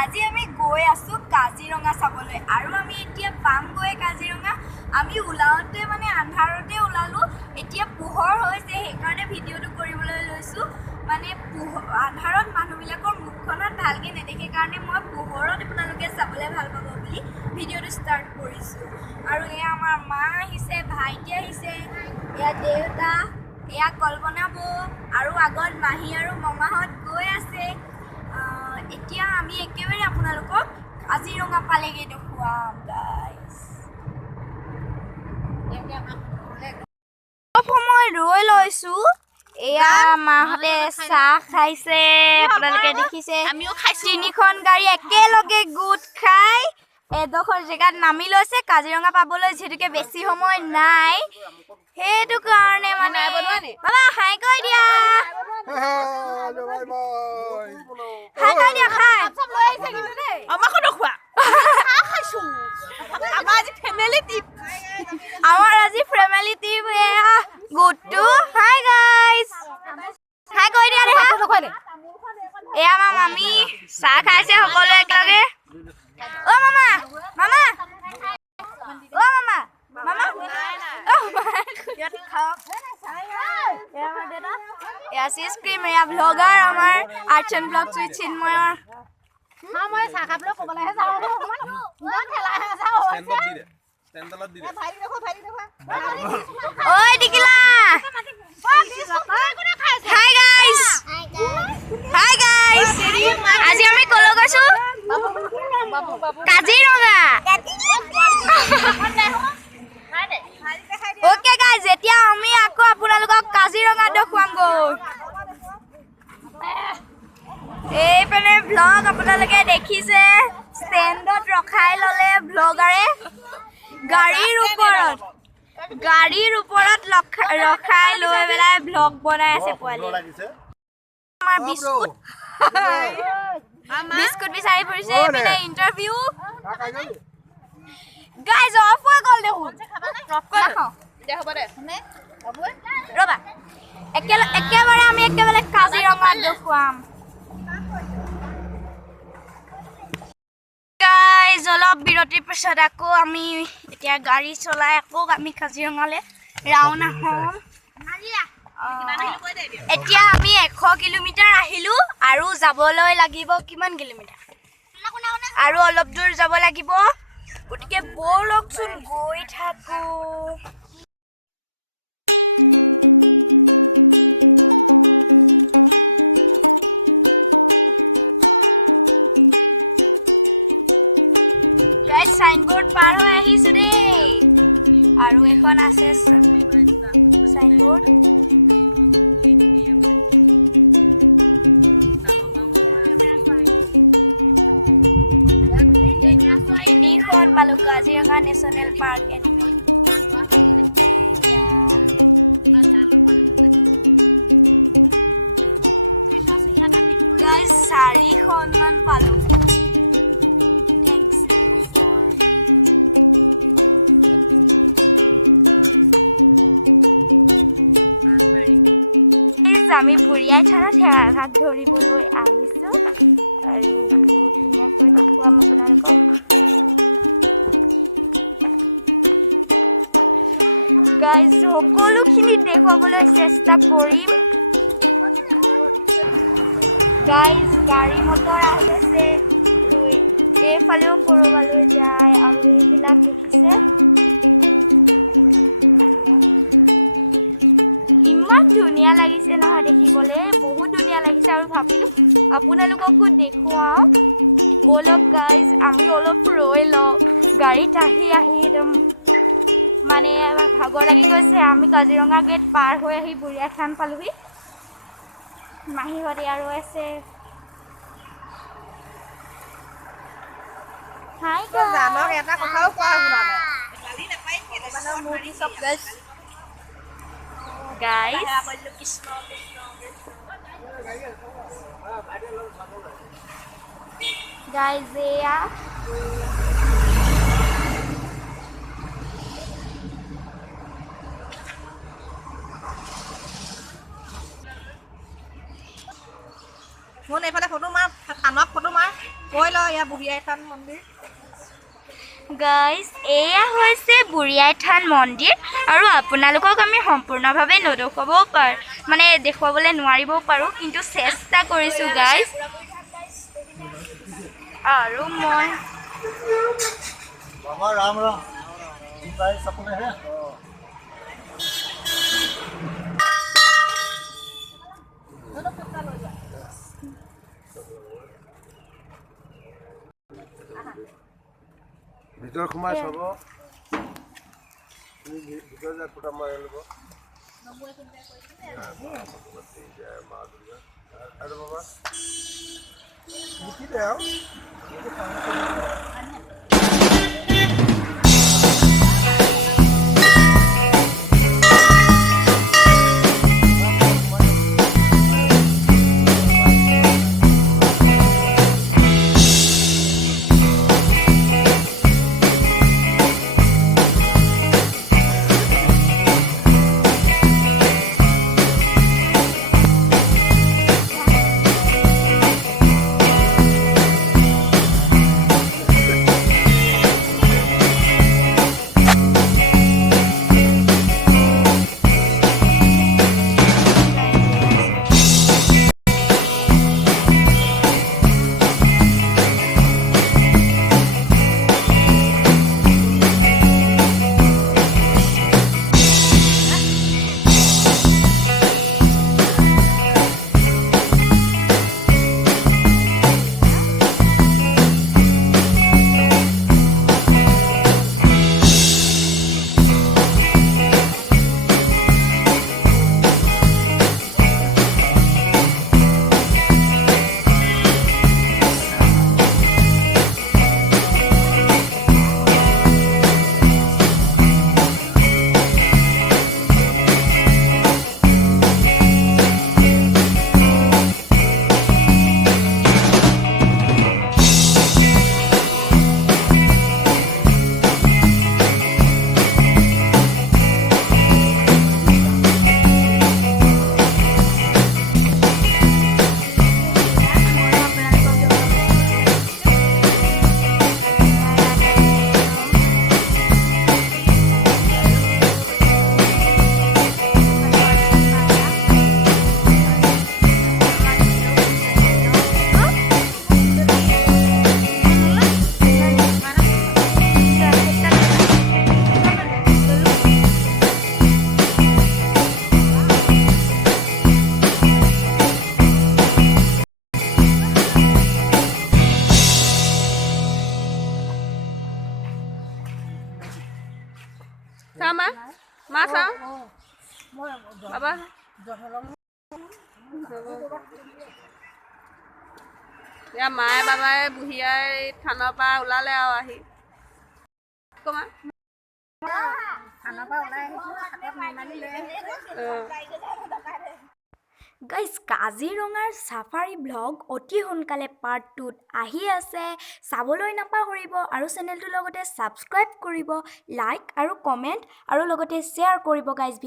আজি আমি গৈ আছো কাজিৰঙা চাবলৈ আৰু আমি এতিয়া পাম গৈ কাজিৰঙা আমি উলাওতে মানে আন্ধাৰতে উলালো এতিয়া পোহৰ হৈছে সেইকাৰণে ভিডিওটো কৰিবলৈ লৈছো মানে আন্ধাৰত মানুহবিলাকৰ মুখখনত ভালকে নেদেখে কাৰণে মই পোহৰত আপোনালোকে চাবলৈ ভাল পাব বুলি ভিডিওটো ষ্টাৰ্ট কৰিছো আৰু এয়া আমাৰ মা আহিছে ভাইটি আহিছে এয়া দেউতা এয়া কল্পনা বৌ আৰু আগত মাহী আৰু মামাহঁত গৈ আছে এতিয়া আমি একেবাৰে আপোনালোকক কাজিৰঙা পালেগে দেখুৱাম গাইস সময় ৰৈ লৈছো এয়া মাহঁতে চাহ খাইছে আপোনালোকে দেখিছে আমিও খাইছো তিনিখন গাড়ী একেলগে গোট খাই এডোখৰ জেগাত নামি লৈছে কাজিৰঙা পাবলৈ যেহেতুকে বেছি সময় নাই সেইটো কাৰণে মানে বাবা হাই কৈ দিয়া হাই কৈ দিয়া খাই সব লৈ আহিছে কিন্তু দেই আমাকো দেখুৱা খাইছো আমাৰ আজি ফেমিলি ট্ৰিপ এয়া গুট্টু হাই গাইস হাই কৈ দিয়া দেখা এয়া মামি চাহ খাইছে সকলোৱে একেলগে ও মামা মামা ও মামা মামা ও ইয়াত খাওক এয়া আমাৰ দেউতা এয়া চিজ ক্ৰীম এয়া ব্লগাৰ আমাৰ আৰ্টছ এণ্ড ব্লগছ উইথ চিন্ময়ৰ মই চাহ খাবলৈ ক'বলৈহে যাওঁ মই খেলাহে যাওঁ ষ্টেণ্ডলত দি দে ভাই দেখো ঐ দিকিলা হাই গাইস আজি আমি কলৈ গৈছো কাজিৰঙা ওকে গাইস এতিয়া আমি আকৌ আপোনালোকক কাজিৰঙা দেখুৱাম গৈ এইপিনে ব্লগ আপোনালোকে দেখিছে ষ্টেণ্ডত ৰখাই ললে ব্লগাৰে গাড়ীৰ ওপৰত ৰখাই লৈ পেলাই ব্লগ বনাই আছে পোৱালি আমাৰ বিস্কুট বিচাৰি ফুৰিছে এইপিনে ইণ্টাৰভিউ গাইজ অফ হৈ গ'ল দেখোন ৰ'বা একেবাৰে আমি কাজিৰঙাত দেখুৱাম গাইজ অলপ বিৰতিৰ পিছত আকৌ আমি এতিয়া গাড়ী চলাই আকৌ আমি কাজিৰঙালৈ ৰাওনা হ'ম এতিয়া আমি 100 কিলোমিটাৰ আহিলো আৰু যাবলৈ লাগিব কিমান কিলোমিটাৰ আৰু অলপ দূৰ যাব লাগিব গতিকে ব'লকচোন গৈ থাকো গাইজ সাইনবোৰ্ড পাৰ হৈ আহিছো দেই আৰু এখন আছে সাইনবোৰ্ড তিনিখন পালো কাজিৰঙা নেশ্যনেল পাৰ্ক গাইজ 4খন পালো আমি বুঢ়িয়াই থানাত সেৱাভাগ ধৰিবলৈ আহিছো আৰু ধুনীয়াকৈ দেখুৱাম আপোনালোকক গাইজ সকলোখিনি দেখুৱাবলৈ চেষ্টা কৰিম গাইজ গাড়ী মটৰ আহি আছে এইফালেও কৰবালৈ যায় আৰু এইবিলাক দেখিছে ইমান ধুনীয়া লাগিছে নহয় দেখিবলৈ বহুত ধুনীয়া লাগিছে আৰু ভাবিলো আপোনালোককো দেখুৱাও বলক গাইজ আমি অলপ ৰৈ লওঁ গাড়ীত আহি একদম মানে ভাগৰ লাগি গৈছে আমি কাজিৰঙা গেট পাৰ হৈ আহি বুঢ়িয়াই থান পালোহি মাহীহঁতে আৰু আছে হাই জানক এটা কথাও কোৱা শুনালে গালি নাপাই কেলে মুভি সব guys guys guys yeah Muốn này phải là photo mà, thằng nó photo mà. কৈ ল ইয়া বুঢ়িয়াই থান মন্দিৰ গাইজ এয়া হৈছে বুঢ়িয়াই থান মন্দিৰ আৰু আপোনালোকক আমি সম্পূৰ্ণভাৱে দেখুৱাবলৈ নোৱাৰিবও পাৰোঁ কিন্তু চেষ্টা কৰিছোঁ গাইজ আৰু মই बाबा राम राम भाई सपने हैं ভিতৰ সোমাই চাব ভিতৰ যা ফুটা মাৰি ল'ব আৰু বাবা লিখি দে আৰু Sama, masa, apa? Ya মায়ে বাবাই বুঢ়িয়াই থানৰ পৰা ওলালে আৰু আহি কমা থানৰ পৰা ওলাই গাইজ কাজিৰঙাৰ ছাফাৰী ব্লগ অতি সোনকালে পাৰ্ট 2ত আহি আছে চাবলৈ নাপাহৰিব আৰু চেনেলটোৰ লগতে ছাবস্ক্ৰাইব কৰিব লাইক আৰু কমেণ্ট আৰু লগতে শ্বেয়াৰ কৰিব গাইজ